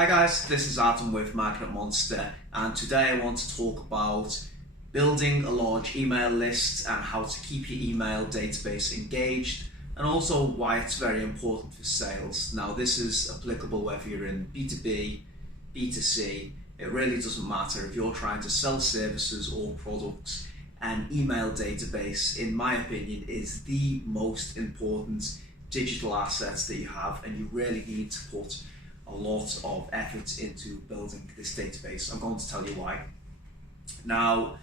Hi guys, this is Adam with Magnet Monster, and today I want to talk about building a large email list and how to keep your email database engaged, and also why it's very important for sales. Now this is applicable whether you're in B2B, B2C, it really doesn't matter. If you're trying to sell services or products, an email database, in my opinion, is the most important digital assets that you have, and you really need to put a lot of effort into building this database. I'm going to tell you why. Now,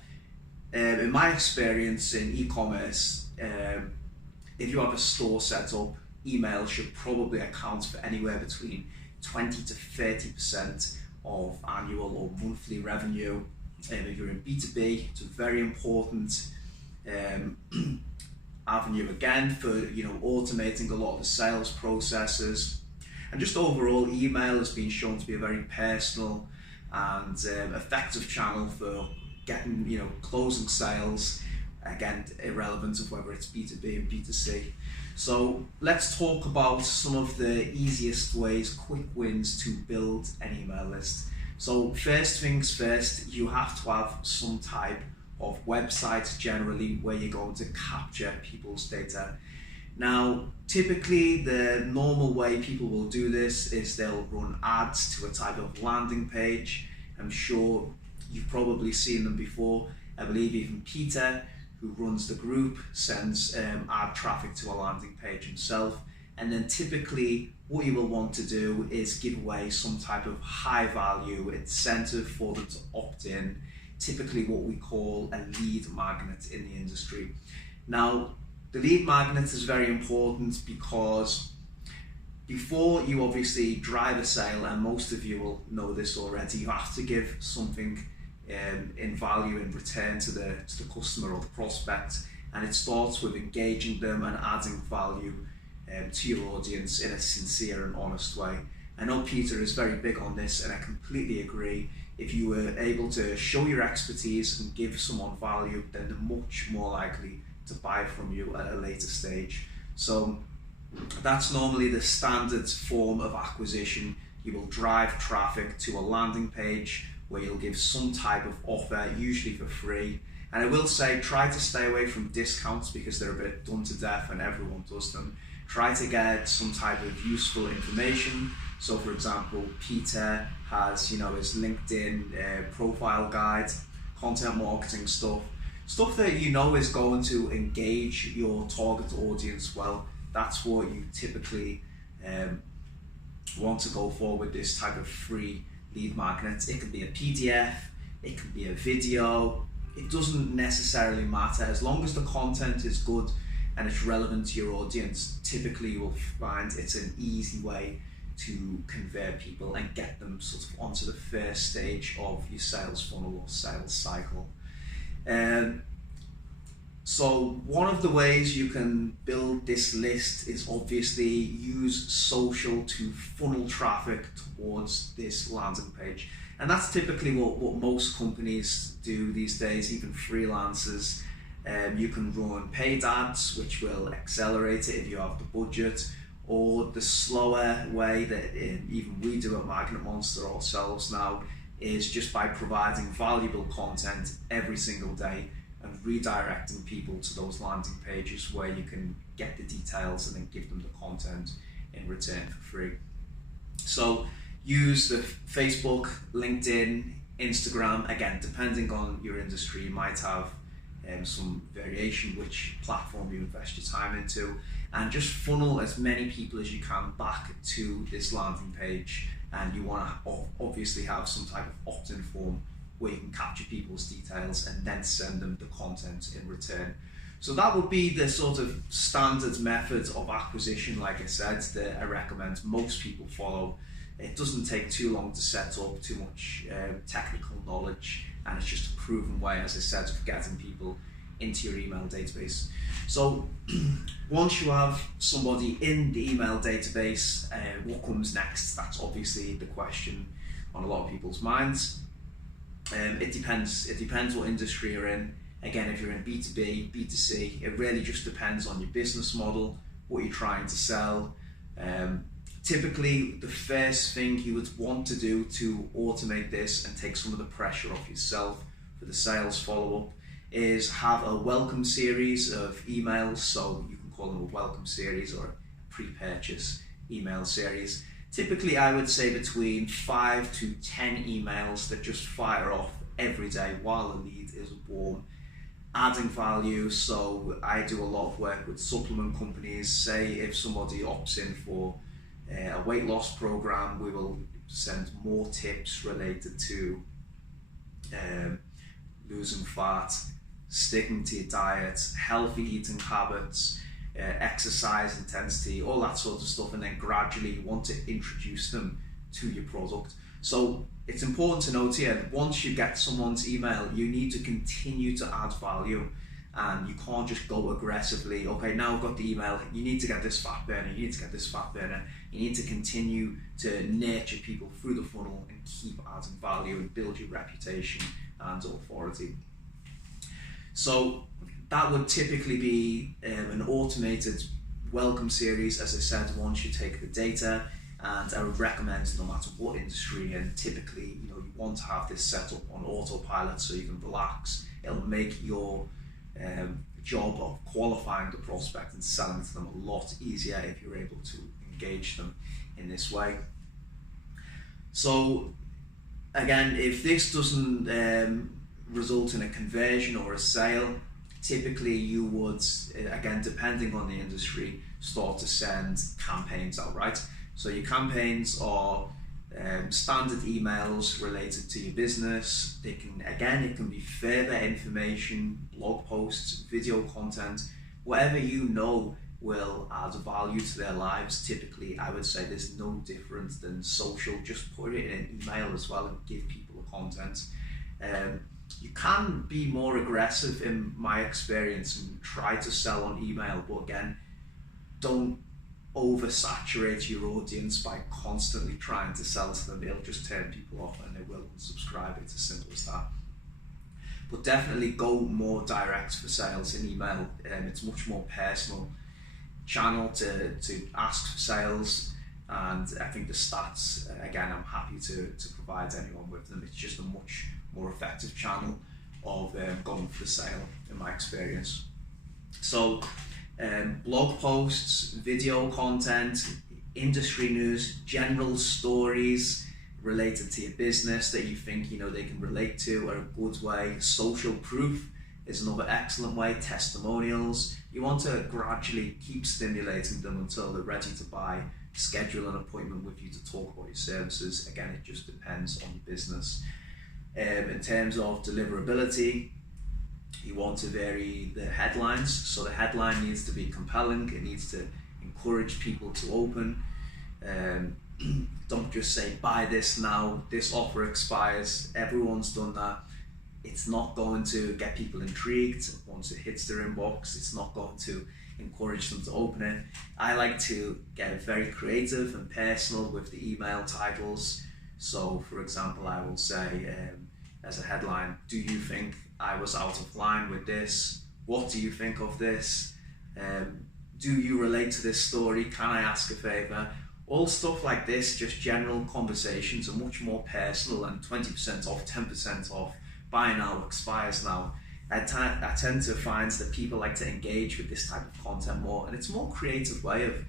in my experience in e-commerce, if you have a store set up, email should probably account for anywhere between 20 to 30% of annual or monthly revenue. If you're in B2B, it's a very important avenue again for automating a lot of the sales processes. And just overall, email has been shown to be a very personal and effective channel for getting, closing sales. Again, irrelevant of whether it's B2B and B2C. So let's talk about some of the easiest ways, quick wins to build an email list. So first things first, you have to have some type of website generally where you're going to capture people's data. Now, typically the normal way people will do this is they'll run ads to a type of landing page. I'm sure you've probably seen them before. I believe even Peter, who runs the group, sends ad traffic to a landing page himself. And then typically what you will want to do is give away some type of high value incentive for them to opt in, typically what we call a lead magnet in the industry. Now, the lead magnet is very important because before you obviously drive a sale, and most of you will know this already, you have to give something in value in return to the customer or the prospect, and it starts with engaging them and adding value to your audience in a sincere and honest way. I know Peter is very big on this, and I completely agree. If you were able to show your expertise and give someone value, then they're much more likely to buy from you at a later stage. So that's normally the standard form of acquisition. You will drive traffic to a landing page where you'll give some type of offer, usually for free. And I will say, try to stay away from discounts because they're a bit done to death and everyone does them. Try to get some type of useful information. So for example, Peter has his LinkedIn profile guide, content marketing stuff that is going to engage your target audience well. That's what you typically want to go for with this type of free lead magnet. It can be a PDF, it can be a video, it doesn't necessarily matter. As long as the content is good and it's relevant to your audience, typically you will find it's an easy way to convert people and get them sort of onto the first stage of your sales funnel or sales cycle. So one of the ways you can build this list is obviously use social to funnel traffic towards this landing page. And that's typically what most companies do these days, even freelancers. You can run paid ads, which will accelerate it if you have the budget, or the slower way that even we do at Magnet Monster ourselves now is just by providing valuable content every single day and redirecting people to those landing pages where you can get the details and then give them the content in return for free. So use the Facebook, LinkedIn, Instagram. Again, depending on your industry, you might have some variation which platform you invest your time into, and just funnel as many people as you can back to this landing page. And you want to obviously have some type of opt-in form where you can capture people's details and then send them the content in return. So that would be the sort of standard method of acquisition, like I said, that I recommend most people follow. It doesn't take too long to set up, too much technical knowledge, and it's just a proven way, as I said, of getting people into your email database. So once you have somebody in the email database, what comes next? That's obviously the question on a lot of people's minds. It depends what industry you're in. Again, if you're in B2B, B2C, it really just depends on your business model, what you're trying to sell. typically the first thing you would want to do to automate this and take some of the pressure off yourself for the sales follow-up is have a welcome series of emails. So you can call them a welcome series or a pre-purchase email series. Typically, I would say between 5 to 10 emails that just fire off every day while the lead is warm, adding value. So I do a lot of work with supplement companies. Say if somebody opts in for a weight loss program, we will send more tips related to losing fat, sticking to your diet, healthy eating habits, exercise intensity, all that sort of stuff, and then gradually you want to introduce them to your product. So it's important to note here that once you get someone's email, you need to continue to add value, and you can't just go aggressively, okay, now I've got the email, you need to get this fat burner, you need to get this fat burner. You need to continue to nurture people through the funnel and keep adding value and build your reputation and authority. So that would typically be an automated welcome series, as I said, once you take the data. And I would recommend, no matter what industry, and typically, you want to have this set up on autopilot so you can relax. It'll make your job of qualifying the prospect and selling to them a lot easier if you're able to engage them in this way. So again, if this doesn't result in a conversion or a sale, typically you would, again, depending on the industry, start to send campaigns out, right? So your campaigns are standard emails related to your business. They can, again, it can be further information, blog posts, video content, whatever you know will add value to their lives. Typically, I would say there's no different than social. Just put it in an email as well and give people the content. You can be more aggressive in my experience and try to sell on email, but again, don't oversaturate your audience by constantly trying to sell to them. It'll just turn people off and they will unsubscribe. It's as simple as that. But definitely go more direct for sales in email. It's much more personal channel to ask for sales, and I think the stats, again, I'm happy to provide anyone with them. It's just a much more effective channel of going for the sale in my experience. So blog posts, video content, industry news, general stories related to your business that you think they can relate to are a good way. Social proof is another excellent way. Testimonials. You want to gradually keep stimulating them until they're ready to buy. Schedule an appointment with you to talk about your services. Again, it just depends on your business. In terms of deliverability, you want to vary the headlines. So the headline needs to be compelling. It needs to encourage people to open. Don't just say, buy this now, this offer expires. Everyone's done that. It's not going to get people intrigued. Once it hits their inbox, it's not going to encourage them to open it. I like to get very creative and personal with the email titles. So for example, I will say as a headline, do you think I was out of line with this? What do you think of this? Do you relate to this story? Can I ask a favor? All stuff like this, just general conversations, are much more personal, and 20% off, 10% off, buy now, expires now. I tend to find that people like to engage with this type of content more, and it's a more creative way of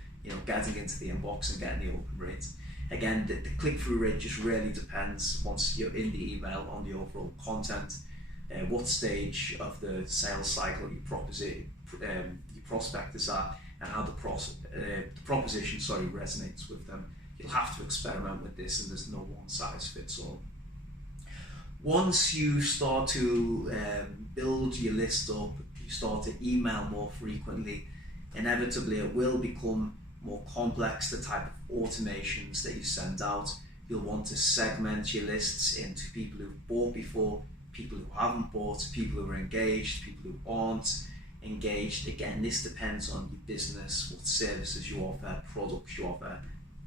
getting into the inbox and getting the open rate. Again, the click-through rate just really depends, once you're in the email, on the overall content, what stage of the sales cycle your prospect is at, and how the proposition resonates with them. You'll have to experiment with this, and there's no one size fits all. Once you start to build your list up, you start to email more frequently, inevitably it will become more complex, the type of automations that you send out. You'll want to segment your lists into people who've bought before, people who haven't bought, people who are engaged, people who aren't engaged. Again, this depends on your business, what services you offer, products you offer,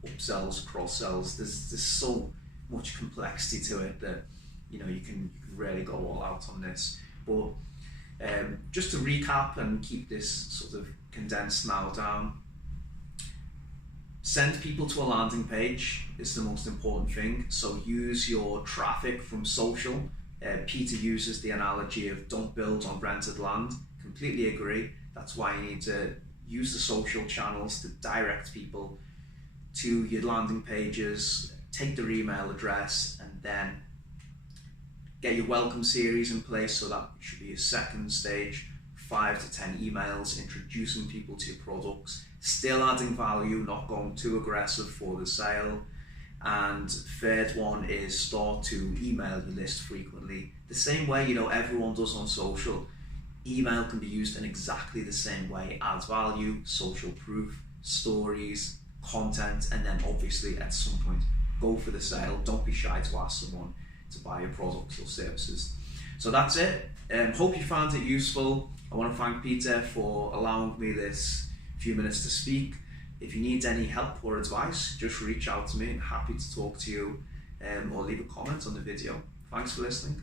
upsells, cross-sells. There's so much complexity to it that you can really go all out on this. But just to recap and keep this sort of condensed now down, Send people to a landing page is the most important thing. So use your traffic from social. Peter uses the analogy of don't build on rented land. Completely agree. That's why you need to use the social channels to direct people to your landing pages, take their email address, and then get your welcome series in place. So that should be a second stage, 5 to 10 emails introducing people to your products, still adding value, not going too aggressive for the sale. And third one is start to email your list frequently. The same way, you know, everyone does on social. Email can be used in exactly the same way. Adds value, social proof, stories, content, and then obviously at some point, go for the sale. Don't be shy to ask someone to buy your products or services. So that's it. Hope you found it useful. I want to thank Peter for allowing me this few minutes to speak. If you need any help or advice, just reach out to me. I'm happy to talk to you or leave a comment on the video. Thanks for listening.